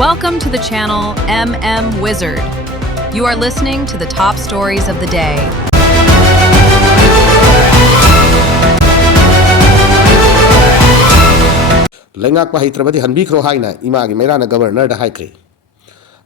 Welcome to the channel MM Wizard. You are listening to the top stories of the day. Lengak pahitrabadi hanbi kro haina imagi mairana governor da haikre.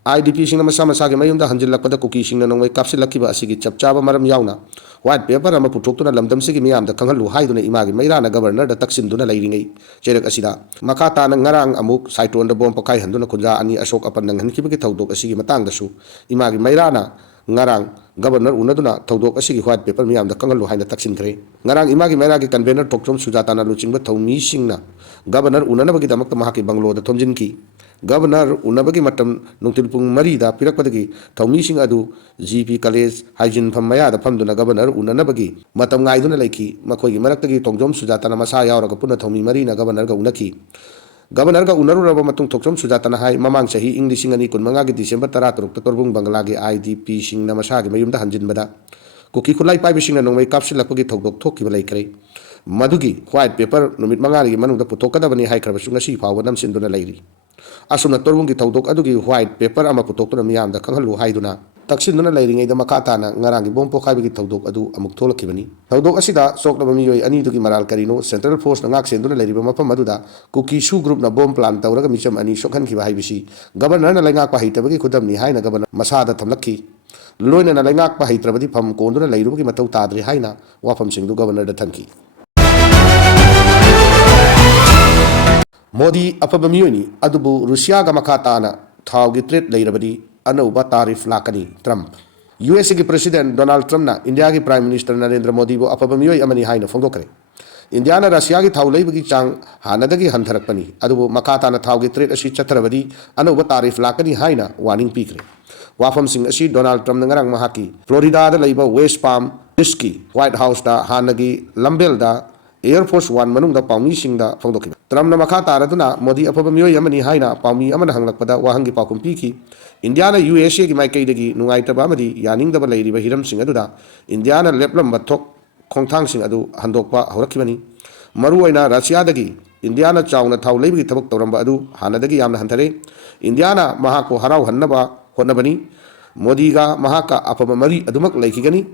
IDP sing na masa ge mayum da hanjilakpada cookie sing na nongwai kapsilakiba asigi chapchaba maram yauna white paper ama puthokuna lamdam sigi miyam da kanghalu haiduna imagi mairana governor da taksinduna leiringai cherak asida makata na ngarang amuk saiton da bom pakai handuna kunja ani asok apan nang hankibagi thaudok asigi matang da su imagi mairana ngarang governor unaduna thaudok asigi white paper miyam da kanghalu haina taksin kre ngarang imagi mairagi convener tokchom sujata na luchingba thawmi singna governor unanabagi damak mahaki banglo da thomjin ki Governor unabagi matam nungtilpung marida pirakpadagi thawmising adu GP college hygiene phamaya da phamduna governor unanabagi matam ngaiduna laiki makhoi maraktagi tongjom sujata na masa yauraga puna thawmi mari na governor ga unaki governor ga unaruraba matung thokjom sujata na hai mamang sahi ing lising ani kunmanga gi December 13 ta torbung bangla gi IDP sing na masa gi mayum da hanjin bada kuki khulai pai bising na nongwai kapsilakpagi thokdok thokki balai kare madugi white paper numit mangari gi manung da putokadabani hai kharbasu ngasi fawa nam sinduna lairi asumna torbung gi thaudok adugi white paper ama putok na miyam da kanghalu haiduna taksinuna leiringai da makata na ngarang gi bompo khaibi gi thaudok adu amuk tholakibani thaudok asida soknaba miyoi ani dugi maral karino central force na ngak senduna leiriba mafam aduda kuki su group na bomb plan tawraga micham ani sokhan ki haibisi governor na laingak pa haitabagi khudamni haina governor masada thamlakki loina na laingak pa haitrabadi pham konduna leirugi matau tadri haina wafam singdu governor da thanki Modi afaba miyoni adubu Russia ga makata na thawgi trade leirabadi anauba tarif lakani Trump US gi president Donald Trump na India gi prime minister Narendra Modi bo afaba miyoi amani haina phongdokre India na Russia gi thaw leibagi chang hanadagi hantharakpani adubu makata na thawgi trade asi chatharabadi anauba tarif lakani haina warning pikre wafam sing asi Donald Trump na ngarang mahaki Florida da leiba West Palm Beach White House da hanagi Lambel da Air Force One manung da paumi sing da phongdoki Trump na makha taraduna Modi afaba miyoi amani haina paumi amana hanglakpada wahangi pakum piki India na USA gi maikai dagi nungaitaba amadi yaning da leiriba hiram sing aduda India na leplam bathok khongthang sing adu handokpa horakibani maru aina Russia dagi India na chawna thaw leibagi thabak tawramba adu hanadagi yamna hanthare India na mahako harau hannaba honnabani Modi ga mahaka afaba mari adumak laikigani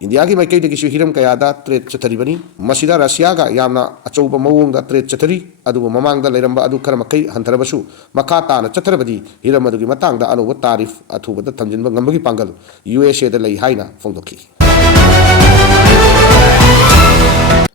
India ki maikai dagi hiram kayada trade chatharibani masida Russia ga yamna achouba mawong da trade chathari adu mamang da leiramba adu karmakai hantharabasu makata na chatharabadi hiram adugi matang da anuba tarif athuba da thamjinba ngambagi pangal USA da lei haina phongdoki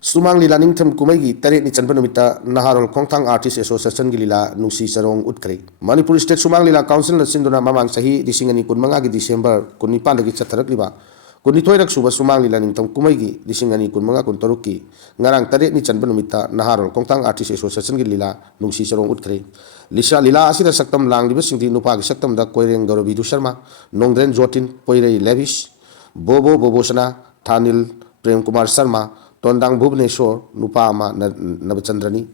Sumang lila ningtham kumaigi taret ni chanba numita Naharol Khongthang Artist Association gi lila nusi sarong utkre Manipuri State Sumang lila Council na sinduna mamang sahi disingani kunmanga gi December 19 gi chatharakliba kunithoirak suba Sumang lila ningtham kumaigi disingani kunmanga kuntorukki ngarang taret ni chanba numita Naharol Khongthang Artist Association gi lila nusi sarong utkre Lisa lila asida saktam langliba singdi nupa gi saktam da Koireng Gauravidu Sharma Nongdren Jotin Poirei Levis Bobo Bobosana Thanil Prem Kumar Sharma Tondang Bhubaneswar nupa ama Nabachandrani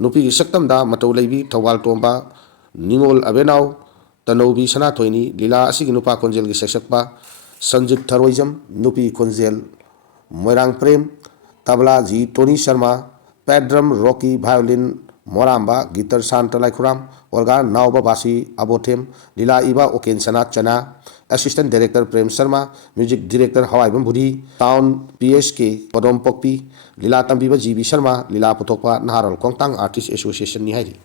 nupi gi saktam da matau leibi Thawal Tomba Ningol Abenau Tanobi Sanathoini lila asigi nupa konjel gi seksakpa Sanjit Tharoijam nupi konjel Moirang Prem Tabla ji Tony Sharma Pedram Rocky Violin Moramba Gitar Santalai Khuram Organ Nauba Basi Abothem Lila Iba Oken Sanat Chana Assistant Director Prem Sharma Music Director Hawai Bambudi Town PSK Padom Pokpi Lila Tambiba GB Sharma Lila Putokpa Naharol Khongthang Artist Association ni hairi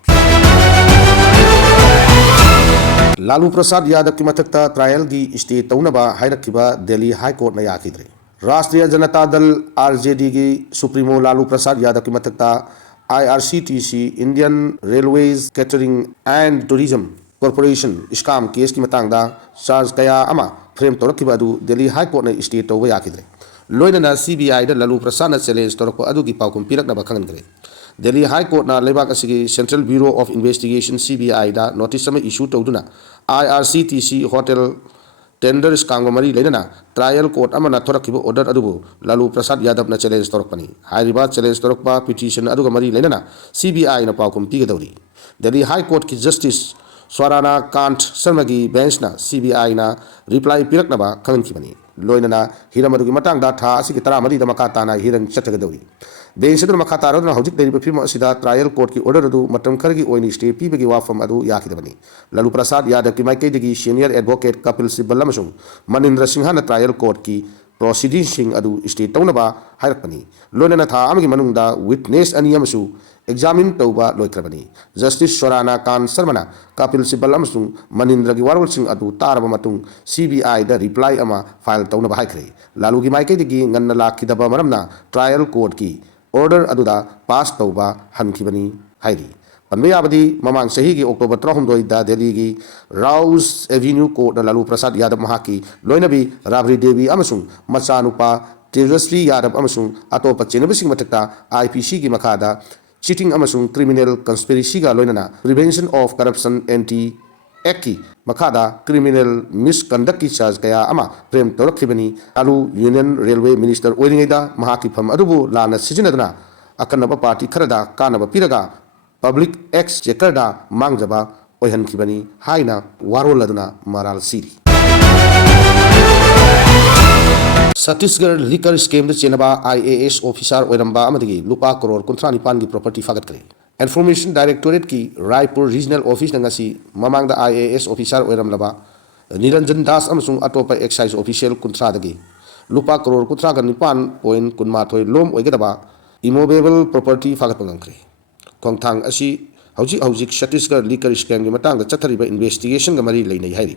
Lalu Prasad Yadav ki mathakta trial gi stay taunaba hairakkiba Delhi High Court na yakidre Rashtriya Janata Dal RJD gi Supremo Lalu Prasad Yadav ki mathakta IRCTC Indian Railways Catering and Tourism Corporation scam case ki matangda charge kaya ama frame torakkiba adu Delhi High Court na stay tawba yakidre loinana CBI da Lalu Prasad na challenge torakpa adu gi paukum piraknaba khangandre Delhi High Court na lebak asigi Central Bureau of Investigation CBI da notice sama issue tawduna IRCTC hotel tender scam mari lenana trial court amana thorakkiba order adubu Lalu Prasad Yadav na challenge torakpani hairiba challenge torakpa petition aduga mari lenana CBI na paukum pigadawri Delhi High Court ki justice Swarana Kant Sharma gi bench na CBI na reply piraknaba khangankibani loinana hiram adu gi matang da tha asi gi tara madi da maka tana hiram chatagadawi bench adu maka tarodna hojik deri film asida trial court ki order adu matam khargi oini stay pibagi wafam adu yakidabani lalu prasad yadav ki maikei digi senior advocate kapil sibal amasung manindra singha na trial court ki proceedings sing adu stay taunaba hairakpani loinana tha amagi manungda witness ani amasu examine tauba loikrabani justice sorana kan sarmana kapil sibal amasung manindra gi warwal sing adu taraba matung CBI da reply ama file taunaba haikre lalu gi maikei digi nganna lakhidaba maramna trial court ki order aduda pass tauba hankibani hairi Panbayabadi mamang sahigi October 3 da Delhi gi Rouse Avenue Court Lalu Prasad Yadav Mahaki Loinabi Rabri Devi Amasung Machanupa Tejasvi Yadav Amasung Atopa Chenabising Matakta IPC gi Makada cheating Amasung criminal conspiracy ga Loinana Prevention of Corruption Anti Eki Makada criminal misconduct ki charge kaya ama prem torakhibani Alu Union Railway Minister Oiringeda Mahaki Pham Adubu Lana Sijinadana Akanaba Party Kharada Kanaba Piraga Public Exchequer Mangjaba Oihan Kibani Haina Waroladuna Maral Siri Satisgar liquor scheme the Chenaba IAS officer Oiramba Amadigi Lupa Koror Kuntrani Pangi property Fagatri Information Directorate ki Raipur Regional Office Nangasi Mamang the IAS officer Oiramlaba Niranjan Das Amasung Atopa Excise Official Kuntradagi Lupa Koror Kutraganipan Point Kunmatoi Lom Oigadaba Immovable Property Fagatpangangkri Kongtang asi hauji Chhattisgarh liquor scam gi matang da chathariba investigation ga mari leinai hairi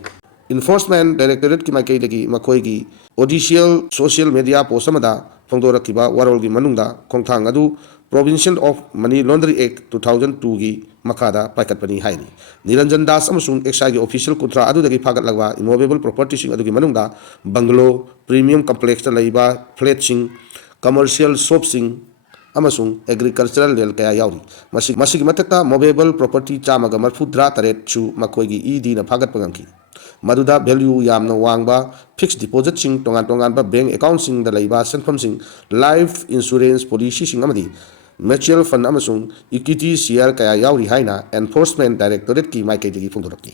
Enforcement Directorate ki maikei dagi makoi gi official social media post amada phongdorakiba warol gi manungda kongthang adu Provincial of Money Laundry Act 2002 gi makada paikatpani hairi Niranjan Das amasung excise gi official kutra adu dagi phagat lagwa immovable property sing adu gi manungda bungalow premium complex ta laiba flat sing commercial shop sing amasung agricultural land kaya yauri masig matakta movable property chamaga marfudra taret chu makoigi ed na phagat pangangki maduda value yamna wangba fixed deposit sing tongan ba bank account sing da laiba senfam sing life insurance policy sing amadi mutual fund amasung equity share kaya yauri haina enforcement directorate ki maikei digi phungdorapki